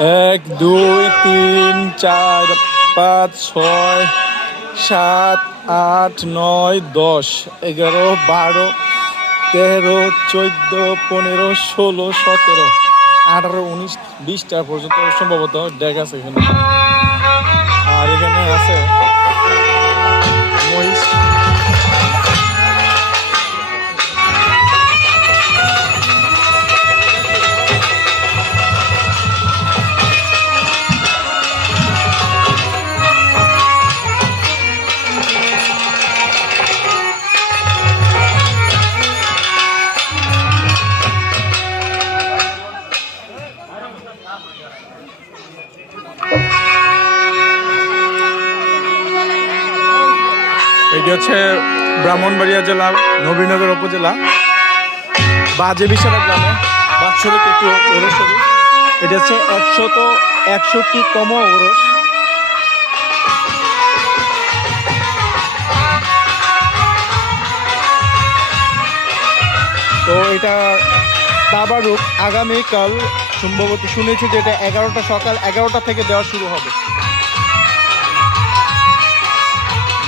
1 2 3 4 5 6 7 8 9 10 11 12 13 14 15 16 17 18 19 20টা পর্যন্ত সম্ভবত ডেক আছে এখানে। আর এখানে আছে মহিষ। এটি হচ্ছে ব্রাহ্মণবাড়িয়া জেলার নবীনগর উপজেলা বাজে বিশারা গ্রামে বাৎসরিক একটি ওরস। এটা হচ্ছে 161তম ওরস। তো এটা তাবারুক আগামীকাল সম্ভবত শুনেছি যে এটা সকাল 11টা থেকে দেওয়া শুরু হবে।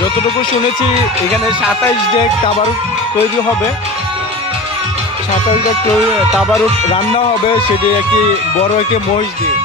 যতটুকু শুনেছি এখানে 27 ডেক তাবারুক তৈরি হবে, 27 ডেক তাবারুক রান্না হবে, সেটি একটি বড় একটি মহিষ দিয়ে।